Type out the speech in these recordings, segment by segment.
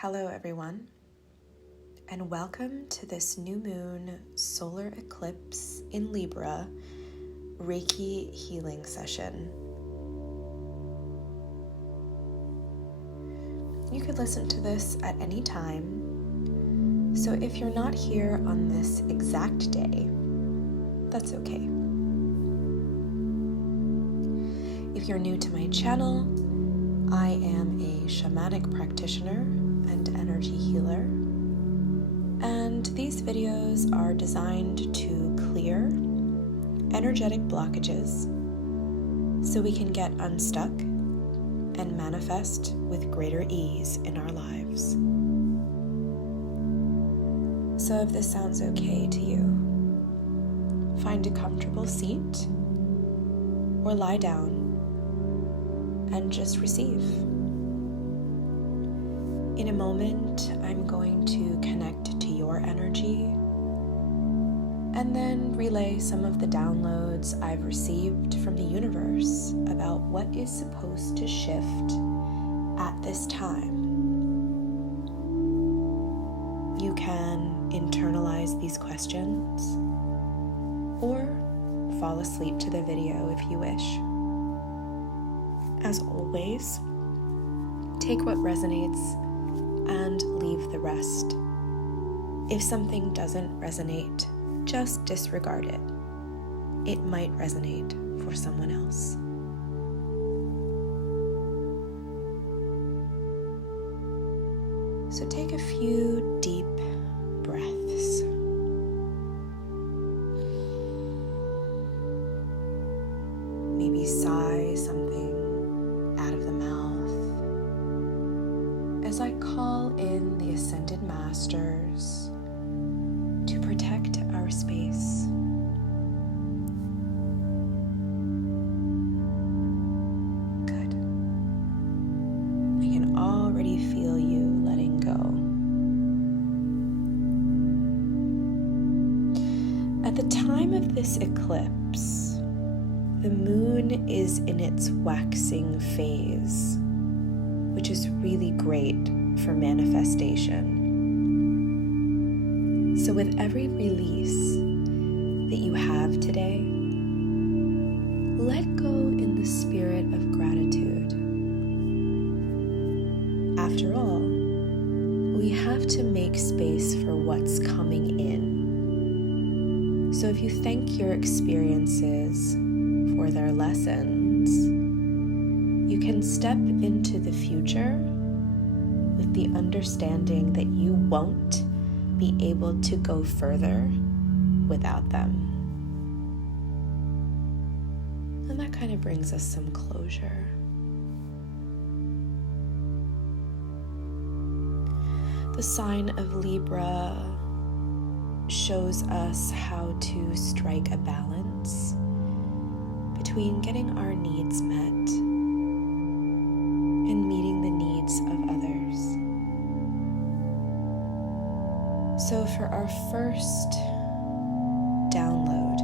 Hello everyone, and welcome to this new moon solar eclipse in Libra Reiki healing session. You could listen to this at any time, so if you're not here on this exact day, that's okay. If you're new to my channel, I am a shamanic practitioner and energy healer, and these videos are designed to clear energetic blockages so we can get unstuck and manifest with greater ease in our lives. So if this sounds okay to you, find a comfortable seat or lie down and just receive. In a moment, I'm going to connect to your energy and then relay some of the downloads I've received from the universe about what is supposed to shift at this time. You can internalize these questions or fall asleep to the video if you wish. As always, take what resonates and leave the rest. If something doesn't resonate, just disregard it. It might resonate for someone else. So take a few deep breaths. Maybe sigh something out of the mouth as I call in the Ascended Masters to protect our space. Good. I can already feel you letting go. At the time of this eclipse, the moon is in its waxing phase, which is really great for manifestation. So with every release that you have today, let go in the spirit of gratitude. After all, we have to make space for what's coming in. So if you thank your experiences for their lessons, you can step into the future with the understanding that you won't be able to go further without them. And that kind of brings us some closure. The sign of Libra shows us how to strike a balance between getting our needs met and meeting the needs of others. So for our first download,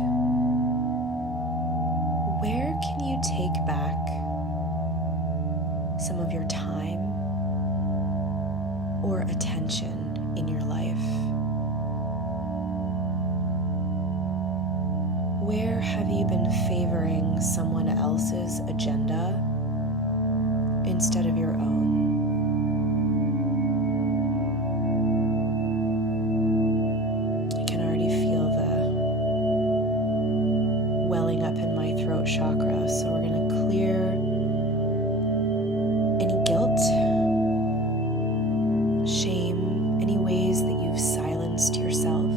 where can you take back some of your time or attention in your life? Where have you been favoring someone else's agenda instead of your own? I can already feel the welling up in my throat chakra, so we're going to clear any guilt, shame, any ways that you've silenced yourself,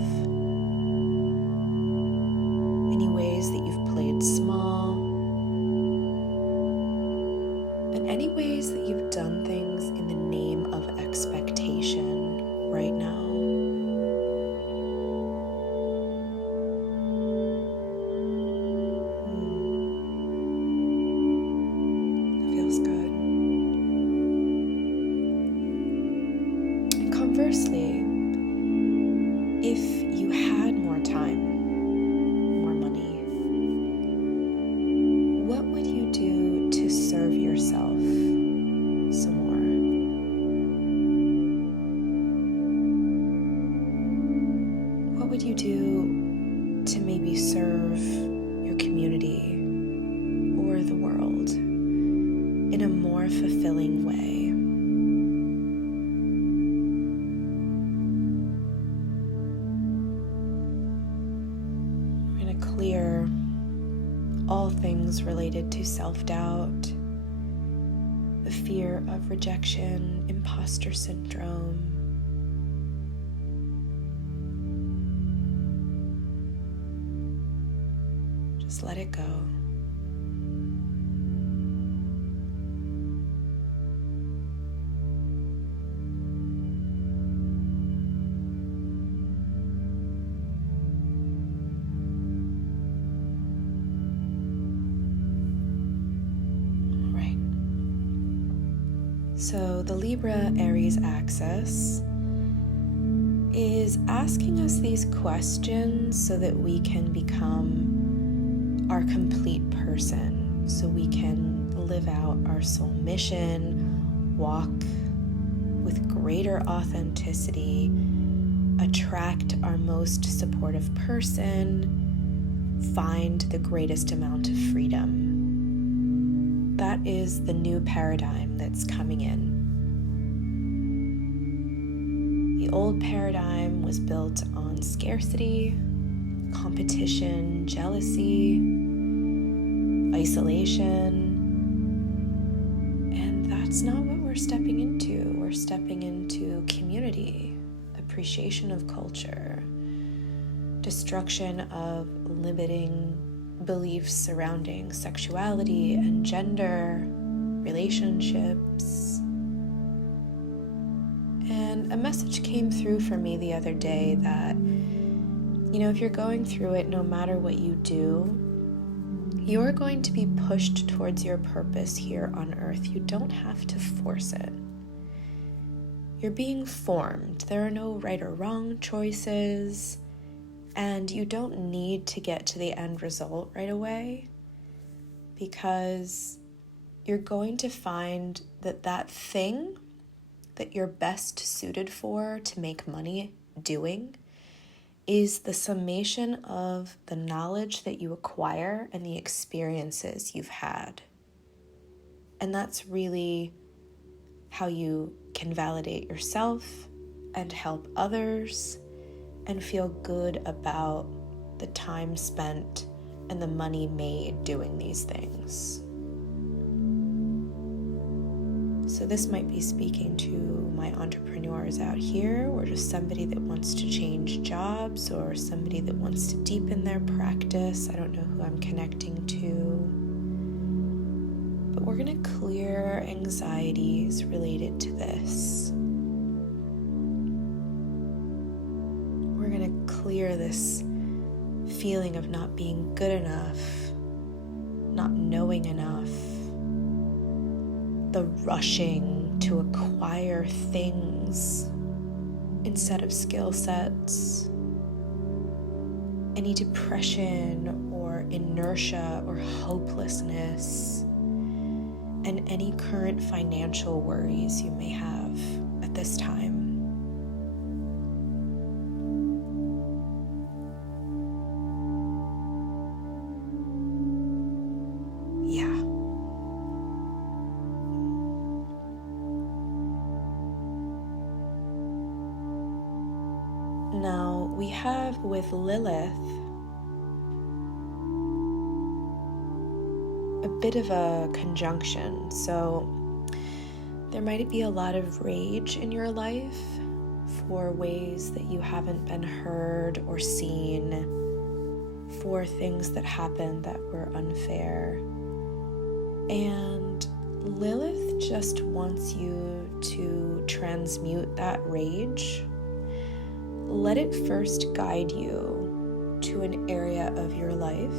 any ways that you've played small, and any ways that you've done things in the name of expectation right now. That feels good. And conversely, if you had more time, more money, what would you do to serve yourself some more? you do to maybe serve your community or the world in a more fulfilling way? We're going to clear all things related to self-doubt, the fear of rejection, imposter syndrome. Just let it go. So the Libra-Aries axis is asking us these questions so that we can become our complete person, so we can live out our soul mission, walk with greater authenticity, attract our most supportive person, find the greatest amount of freedom. That is the new paradigm that's coming in. The old paradigm was built on scarcity, competition, jealousy, isolation, and that's not what we're stepping into. We're stepping into community, appreciation of culture, destruction of limiting beliefs surrounding sexuality and gender, relationships. And a message came through for me the other day that, if you're going through it, no matter what you do, you're going to be pushed towards your purpose here on earth. You don't have to force it. You're being formed. There are no right or wrong choices. And you don't need to get to the end result right away, because you're going to find that thing that you're best suited for to make money doing is the summation of the knowledge that you acquire and the experiences you've had. And that's really how you can validate yourself and help others and feel good about the time spent and the money made doing these things. So this might be speaking to my entrepreneurs out here, or just somebody that wants to change jobs, or somebody that wants to deepen their practice. I don't know who I'm connecting to. But we're going to clear anxieties related to this. Clear this feeling of not being good enough, not knowing enough, the rushing to acquire things instead of skill sets, any depression or inertia or hopelessness, and any current financial worries you may have at this time. Now we have with Lilith a bit of a conjunction. So there might be a lot of rage in your life for ways that you haven't been heard or seen, for things that happened that were unfair. And Lilith just wants you to transmute that rage. Let it first guide you to an area of your life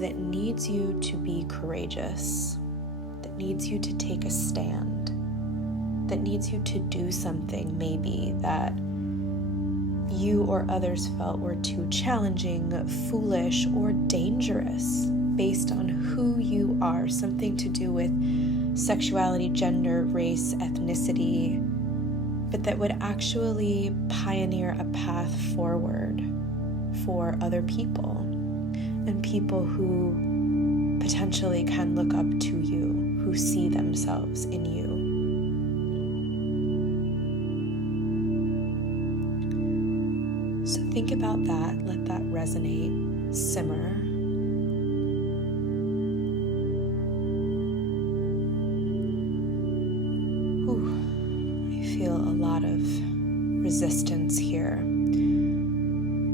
that needs you to be courageous, that needs you to take a stand, that needs you to do something maybe that you or others felt were too challenging, foolish, or dangerous based on who you are, something to do with sexuality, gender, race, ethnicity, but that would actually pioneer a path forward for other people and people who potentially can look up to you, who see themselves in you. So think about that, let that resonate, simmer. I feel a lot of resistance here.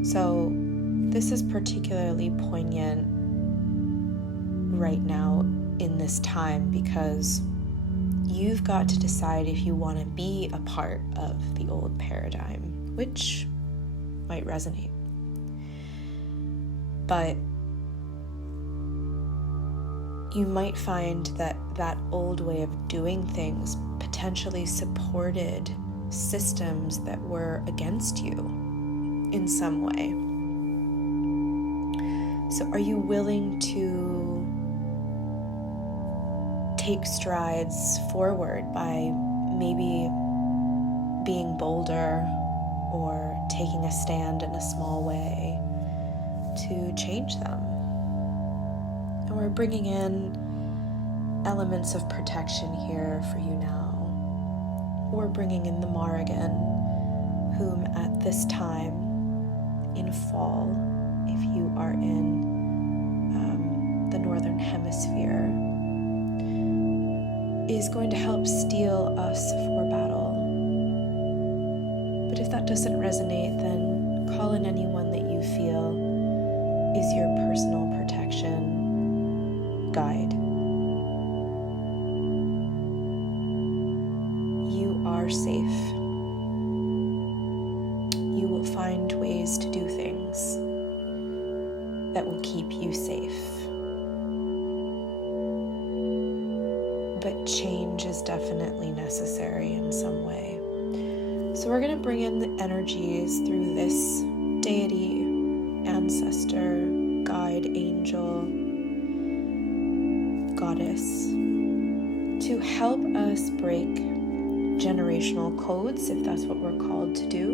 So this is particularly poignant right now in this time because you've got to decide if you want to be a part of the old paradigm, which might resonate. But you might find that that old way of doing things potentially supported systems that were against you in some way. So are you willing to take strides forward by maybe being bolder or taking a stand in a small way to change them? And we're bringing in elements of protection here for you now. We're bringing in the Morrigan, whom at this time in fall, if you are in the Northern Hemisphere, is going to help steel us for battle. But if that doesn't resonate, then call in anyone that you feel is your personal protection guide. You are safe. You will find ways to do things that will keep you safe. But change is definitely necessary in some way. So we're going to bring in the energies through this deity, ancestor, guide, angel, goddess, to help us break generational codes, if that's what we're called to do,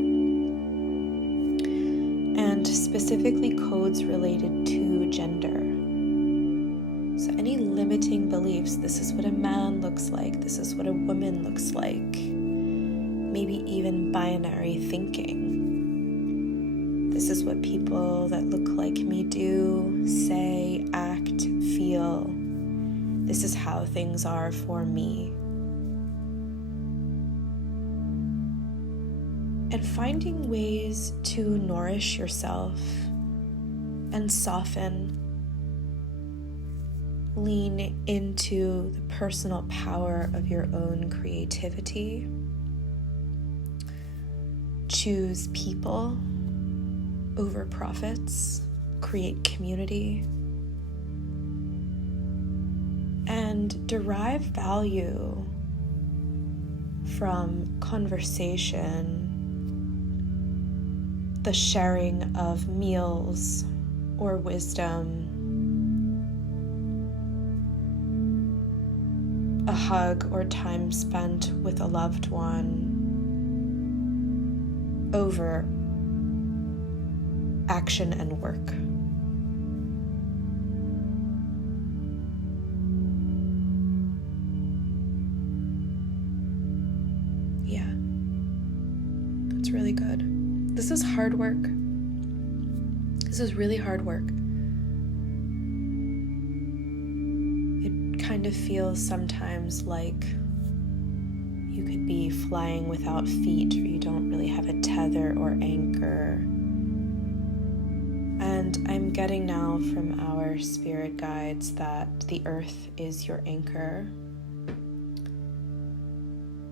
and specifically codes related to gender. So any limiting beliefs, this is what a man looks like, this is what a woman looks like, maybe even binary thinking. This is what people that look like me do, say, act, feel. This is how things are for me. And finding ways to nourish yourself and soften, lean into the personal power of your own creativity. Choose people over profits, create community, and derive value from conversation, the sharing of meals or wisdom, a hug or time spent with a loved one, over action and work. Yeah, that's really good. This is hard work. This is really hard work. It kind of feels sometimes like you could be flying without feet, or you don't really have a tether or anchor. And I'm getting now from our spirit guides that the earth is your anchor.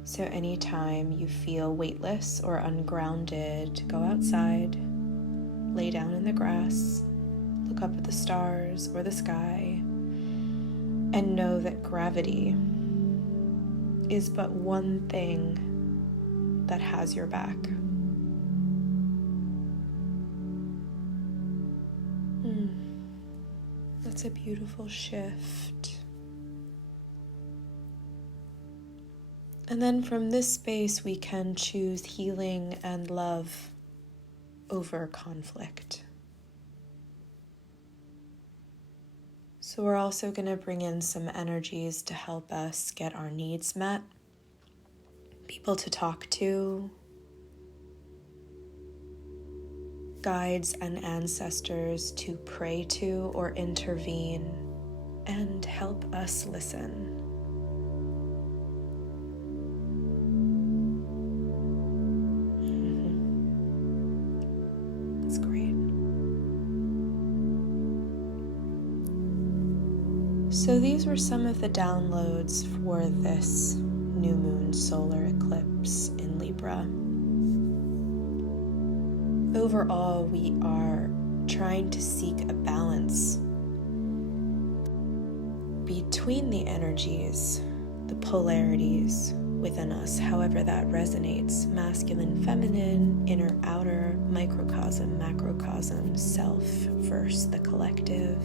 So anytime you feel weightless or ungrounded, go outside, lay down in the grass, look up at the stars or the sky, and know that gravity is but one thing that has your back. That's a beautiful shift. And then from this space, we can choose healing and love over conflict. So we're also going to bring in some energies to help us get our needs met, people to talk to, guides and ancestors to pray to or intervene, and help us listen. That's great. So these were some of the downloads for this new moon solar eclipse in Libra. Overall, we are trying to seek a balance between the energies, the polarities within us, however that resonates: masculine, feminine, inner, outer, microcosm, macrocosm, self versus the collective.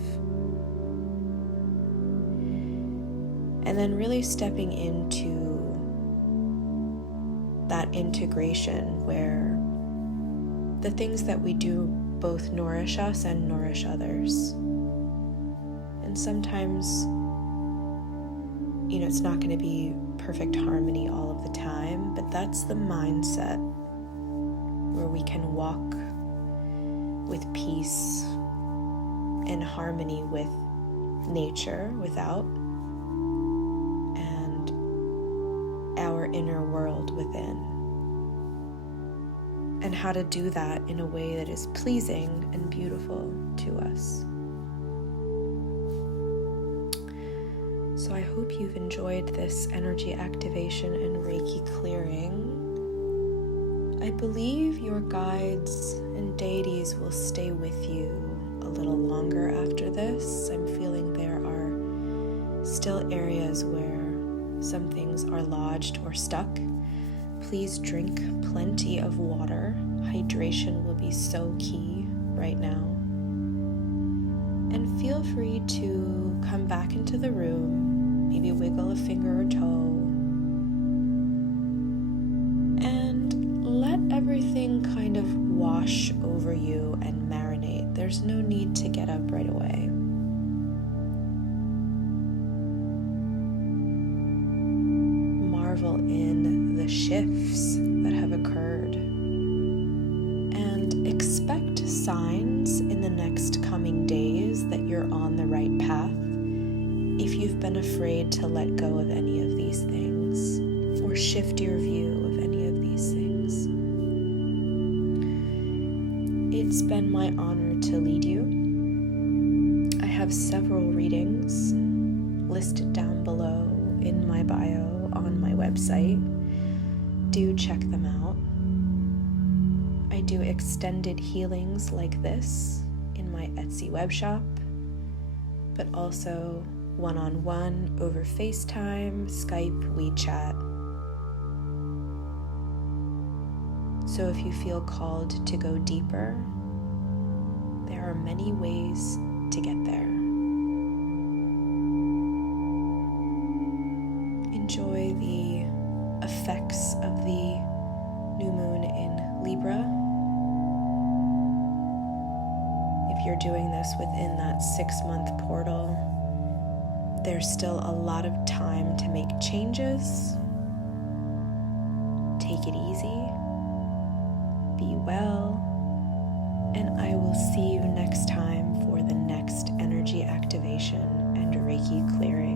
And then really stepping into that integration where the things that we do both nourish us and nourish others. And sometimes, it's not going to be perfect harmony all of the time, but that's the mindset where we can walk with peace and harmony with nature without, and our inner world within. And how to do that in a way that is pleasing and beautiful to us. So I hope you've enjoyed this energy activation and Reiki clearing. I believe your guides and deities will stay with you a little longer after this. I'm feeling there are still areas where some things are lodged or stuck. Please drink plenty of water. Hydration will be so key right now. And feel free to come back into the room, maybe wiggle a finger or toe, and let everything kind of wash over you and marinate. There's no need to get up right away. Marvel in the shifts that have occurred and expect signs in the next coming days that you're on the right path if you've been afraid to let go of any of these things or shift your view of any of these things. It's been my honor to lead you. I have several readings listed down below in my bio on my website. Do check them out. I do extended healings like this in my Etsy webshop, but also one-on-one over FaceTime, Skype, WeChat. So if you feel called to go deeper, there are many ways to get there. Enjoy the effects of the new moon in Libra. If you're doing this within that 6-month portal, there's still a lot of time to make changes. Take it easy. Be well. And I will see you next time for the next energy activation and Reiki clearing.